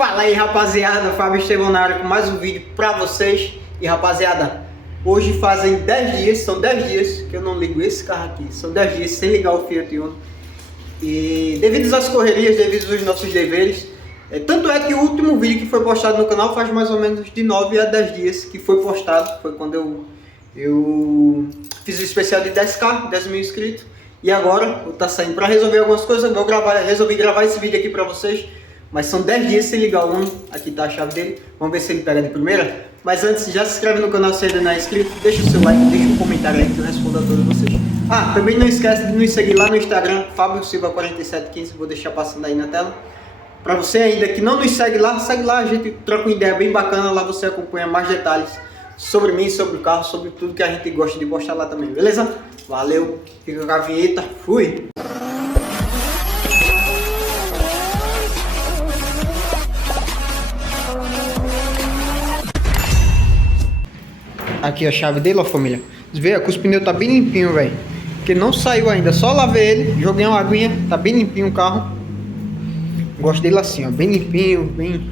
Fala aí, rapaziada, Fábio Estevão na área com mais um vídeo pra vocês. E rapaziada, hoje fazem 10 dias, são 10 dias que eu não ligo esse carro aqui. São 10 dias sem ligar o Fiat Uno. E devido às correrias, devido aos nossos deveres, tanto é que o último vídeo que foi postado no canal faz mais ou menos de 9 a 10 dias que foi postado. Foi quando eu fiz o especial de 10k, 10 mil inscritos. E agora tá saindo pra resolver algumas coisas. Resolvi gravar esse vídeo aqui pra vocês. Mas são 10 dias sem ligar o Uno. Aqui tá a chave dele. Vamos ver se ele pega de primeira. Mas antes, já se inscreve no canal se ainda não é inscrito. Deixa o seu like, deixa um comentário aí que eu respondo a todos vocês. Ah, também não esquece de nos seguir lá no Instagram, Fábio Silva 4715. Vou deixar passando aí na tela. Pra você ainda que não nos segue lá, a gente troca uma ideia bem bacana. Lá você acompanha mais detalhes sobre mim, sobre o carro, sobre tudo que a gente gosta de postar lá também, beleza? Valeu, fica com a vinheta, fui! Aqui a chave dele, ó, família. Vê que os pneus tá bem limpinho, velho. Que não saiu ainda, só lavei ele, joguei uma aguinha, tá bem limpinho o carro. Gosto dele assim, ó, bem limpinho, bem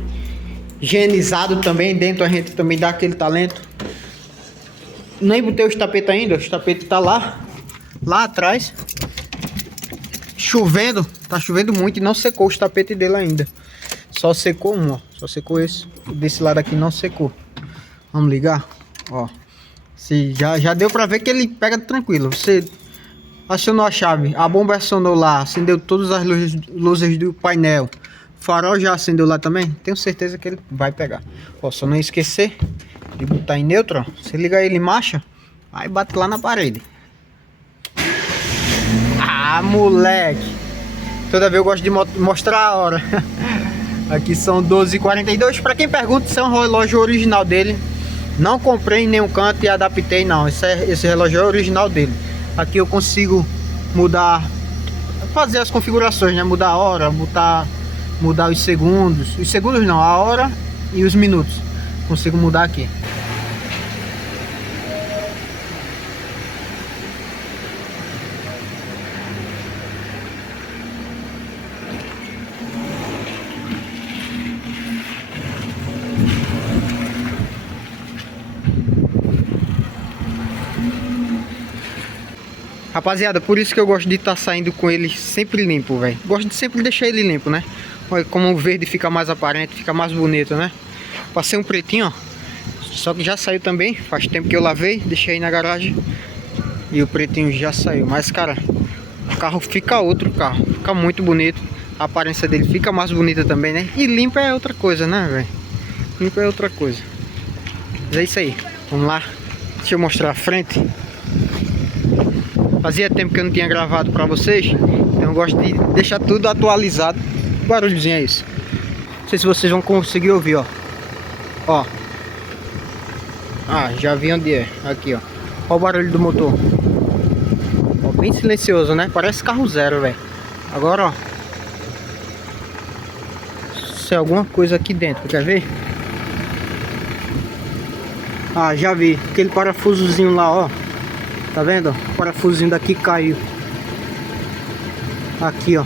higienizado também. Dentro a gente também dá aquele talento. Nem botei os tapetes ainda, os tapetes tá lá atrás. Chovendo, tá chovendo muito e não secou os tapetes dele ainda. Só secou um, ó, só secou esse. Desse lado aqui não secou. Vamos ligar, ó. Se já deu pra ver que ele pega tranquilo. Você acionou a chave, a bomba acionou lá, acendeu todas as luzes do painel. O farol já acendeu lá também. Tenho certeza que ele vai pegar. Ó, só não esquecer de botar em neutro, ó. Você liga ele em marcha, aí bate lá na parede. Ah, moleque! Toda vez eu gosto de mostrar a hora. Aqui são 12h42. Pra quem pergunta, isso é um relógio original dele. Não comprei em nenhum canto e adaptei, não. Esse relógio é original dele. Aqui eu consigo mudar, fazer as configurações, né? Mudar a hora, mudar os segundos. Os segundos não, a hora e os minutos. Consigo mudar aqui. Rapaziada, por isso que eu gosto de estar saindo com ele sempre limpo, velho. Gosto de sempre deixar ele limpo, né? Olha como o verde fica mais aparente, fica mais bonito, né? Passei um pretinho, ó. Só que já saiu também. Faz tempo que eu lavei, deixei aí na garagem. E o pretinho já saiu. Mas, cara, o carro fica outro carro. Fica muito bonito. A aparência dele fica mais bonita também, né? E limpa é outra coisa, né, velho? Limpa é outra coisa. Mas é isso aí. Vamos lá. Deixa eu mostrar a frente. Fazia tempo que eu não tinha gravado pra vocês, então eu gosto de deixar tudo atualizado. Que barulhozinho é isso? Não sei se vocês vão conseguir ouvir, ó. Ó. Ah, já vi onde é. Aqui, ó. Olha o barulho do motor. Ó, bem silencioso, né? Parece carro zero, velho. Agora, ó. Se é alguma coisa aqui dentro, quer ver? Ah, já vi. Aquele parafusozinho lá, ó. Tá vendo? O parafusinho daqui caiu. Aqui, ó.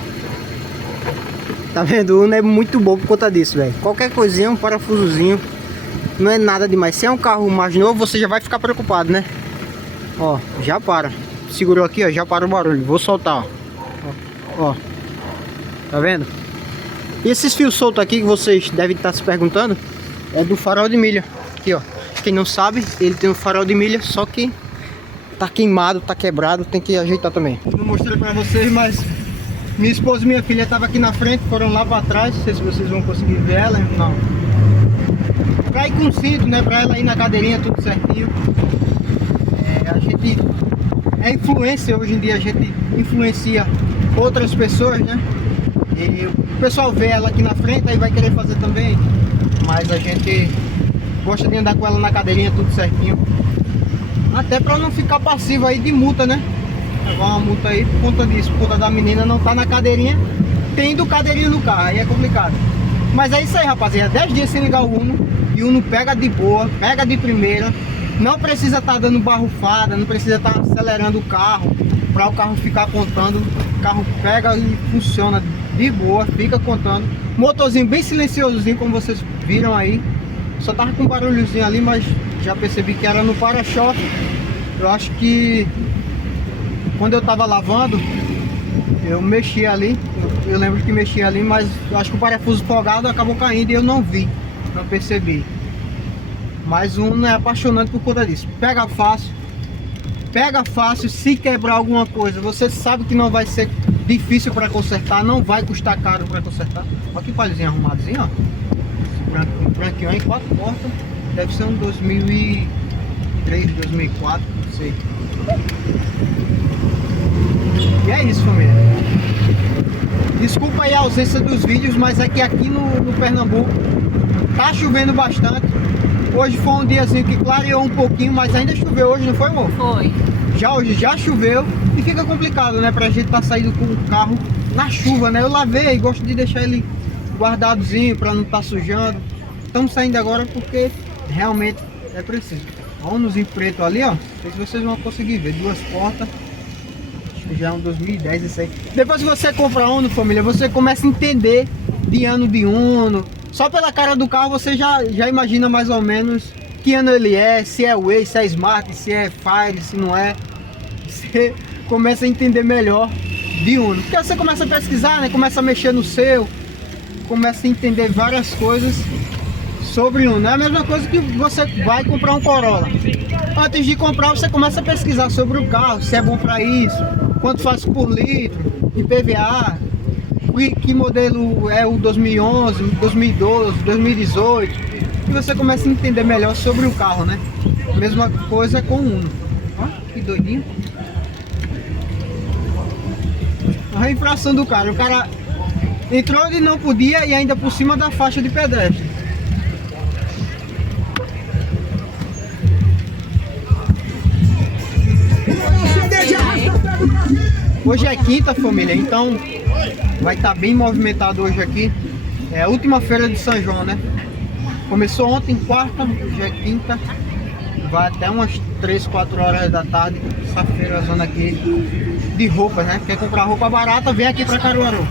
Tá vendo? O Uno é muito bom por conta disso, velho. Qualquer coisinha, um parafusozinho. Não é nada demais. Se é um carro mais novo, você já vai ficar preocupado, né? Ó, já para. Segurou aqui, ó. Já para o barulho. Vou soltar, ó. Ó. Tá vendo? E esses fios soltos aqui que vocês devem estar se perguntando, é do farol de milha. Aqui, ó. Quem não sabe, ele tem um farol de milha, só que tá queimado, tá quebrado, tem que ajeitar também. Não mostrei pra vocês, mas minha esposa e minha filha estavam aqui na frente, foram lá pra trás. Não sei se vocês vão conseguir ver ela, não. Pra ir com cinto, né? Pra ela ir na cadeirinha, tudo certinho. A gente é influência, hoje em dia a gente influencia outras pessoas, né? E o pessoal vê ela aqui na frente, aí vai querer fazer também. Mas a gente gosta de andar com ela na cadeirinha, tudo certinho. Até pra não ficar passivo aí de multa, né? Levar uma multa aí por conta disso, por conta da menina não tá na cadeirinha, tendo cadeirinha no carro, aí é complicado. Mas é isso aí, rapaziada, 10 dias sem ligar o Uno, e o Uno pega de boa, pega de primeira. Não precisa estar dando barrufada, não precisa estar acelerando o carro, para o carro ficar apontando. O carro pega e funciona de boa, fica contando. Motorzinho bem silenciosozinho, como vocês viram aí. Só tava com um barulhozinho ali, mas já percebi que era no para-choque. Eu acho que quando eu tava lavando, eu mexi ali. Eu lembro que mexi ali, mas eu acho que o parafuso folgado acabou caindo e eu não vi, não percebi. Mas o Uno é apaixonante por conta disso. Pega fácil, se quebrar alguma coisa, você sabe que não vai ser difícil para consertar, não vai custar caro para consertar. Olha que palhozinho arrumadozinho, ó. Branquinho aí, 4 portas. Deve ser um 2003, 2004, não sei. E é isso, família. Desculpa aí a ausência dos vídeos, mas é que aqui no Pernambuco tá chovendo bastante. Hoje foi um diazinho que clareou um pouquinho, mas ainda choveu hoje, não foi, amor? Foi. Hoje já choveu e fica complicado, né? Pra gente tá saindo com o carro na chuva, né? Eu lavei, gosto de deixar ele guardadozinho pra não tá sujando. Estamos saindo agora porque realmente é preciso. Olha o Unozinho preto ali, ó. Não sei se vocês vão conseguir ver. 2 portas. Acho que já é um 2010 isso aí. Depois que você compra Uno, família, você começa a entender de ano de Uno. Só pela cara do carro você já imagina mais ou menos que ano ele é, se é Way, se é Smart, se é Fire, se não é. Você começa a entender melhor de Uno. Porque você começa a pesquisar, né? Começa a mexer no seu, começa a entender várias coisas sobre Uno. É a mesma coisa que você vai comprar um Corolla. Antes de comprar, você começa a pesquisar sobre o carro, se é bom para isso, quanto faz por litro, IPVA, que modelo é o 2011, 2012, 2018, e você começa a entender melhor sobre o carro, né? Mesma coisa com o Uno. Ó, que doidinho. A infração do cara, o cara entrou onde não podia e ainda por cima da faixa de pedestre. Hoje é quinta, família, então vai estar bem movimentado hoje aqui. É a última feira de São João, né? Começou ontem, quarta, hoje é quinta. Vai até umas 3, 4 horas da tarde. Essa feira zona aqui de roupas, né? Quer comprar roupa barata, vem aqui pra Caruaru.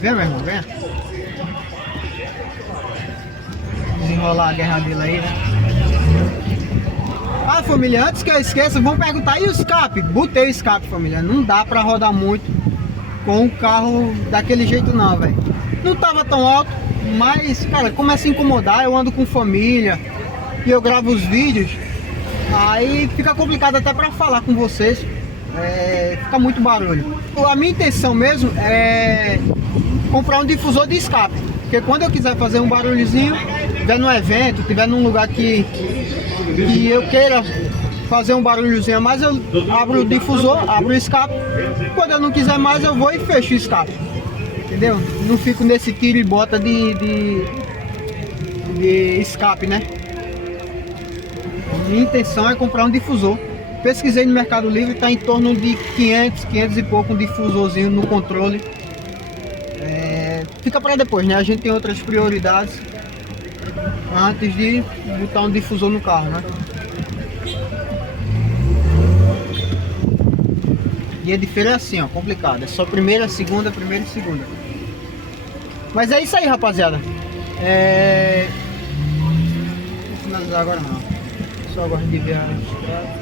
Vem, meu irmão, vem. Desenrolar a guerra dele aí, né? Ah, família, antes que eu esqueça, vão perguntar, e o escape? Botei o escape, família. Não dá pra rodar muito com o carro daquele jeito não, velho. Não tava tão alto, mas, cara, começa a incomodar. Eu ando com família e eu gravo os vídeos, aí fica complicado até pra falar com vocês. Fica muito barulho. A minha intenção mesmo é comprar um difusor de escape, porque quando eu quiser fazer um barulhozinho, tiver num evento, tiver num lugar que eu queira fazer um barulhozinho a mais, eu abro o difusor, abro o escape. Quando eu não quiser mais, eu vou e fecho o escape. Entendeu? Não fico nesse tiro e bota de escape, né? Minha intenção é comprar um difusor. Pesquisei no Mercado Livre, está em torno de 500 e pouco um difusorzinho no controle. Fica para depois, né? A gente tem outras prioridades antes de botar um difusor no carro, né? Dia de feira é assim, ó, complicado. É só primeira, segunda, primeira e segunda. Mas é isso aí, rapaziada. Vou finalizar agora não. Só agora de ver a estrada.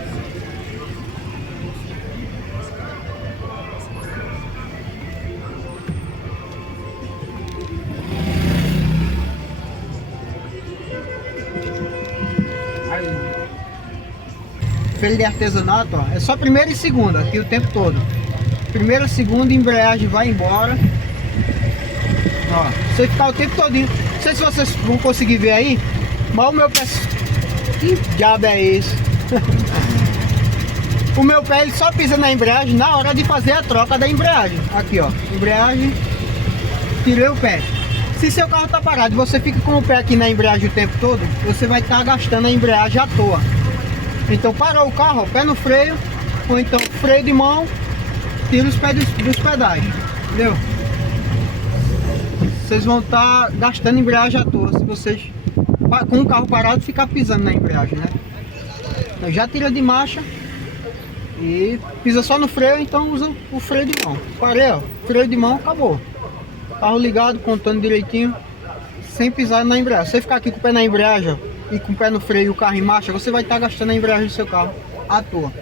Feira de artesanato, ó, é só primeira e segunda aqui o tempo todo. Primeira, segunda, embreagem vai embora. Ó, você ficar o tempo todinho. Não sei se vocês vão conseguir ver aí, mas o meu pé... Que diabo é isso? O meu pé ele só pisa na embreagem na hora de fazer a troca da embreagem. Aqui, ó, embreagem, tirei o pé. Se seu carro tá parado e você fica com o pé aqui na embreagem o tempo todo, você vai estar gastando a embreagem à toa. Então parou o carro, ó, pé no freio, ou então freio de mão, tira os pés dos pedais, entendeu? Vocês vão estar gastando embreagem à toa se vocês com o carro parado ficar pisando na embreagem, né? Então já tira de marcha E pisa só no freio, então usa o freio de mão. Parei, ó, freio de mão, acabou. Carro ligado, contando direitinho, sem pisar na embreagem. Se você ficar aqui com o pé na embreagem ó, e com o pé no freio e o carro em marcha, você vai estar gastando a embreagem do seu carro à toa.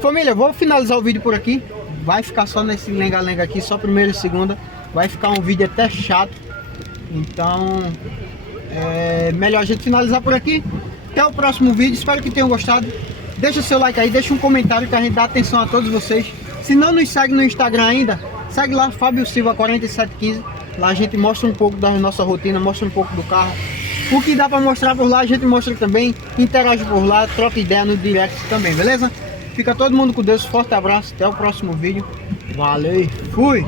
Família, vou finalizar o vídeo por aqui. Vai ficar só nesse lenga-lenga aqui, só primeira e segunda. Vai ficar um vídeo até chato. Então, é melhor a gente finalizar por aqui. Até o próximo vídeo, espero que tenham gostado. Deixa seu like aí, deixa um comentário que a gente dá atenção a todos vocês. Se não nos segue no Instagram ainda, segue lá, Fábio Silva 4715. Lá a gente mostra um pouco da nossa rotina, mostra um pouco do carro. O que dá pra mostrar por lá, a gente mostra também. Interage por lá, troca ideia no direct também, beleza? Fica todo mundo com Deus, forte abraço, até o próximo vídeo. Valeu, fui!